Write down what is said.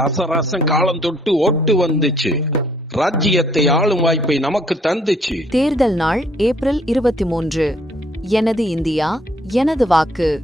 ரசரசம் காலம் தொட்டு ஓட்டு வந்துச்சு. ராஜ்யத்தை ஆளும் வாய்ப்பை நமக்கு தந்துச்சு. தேர்தல் நாள் ஏப்ரல் 23. எனது இந்தியா, எனது வாக்கு.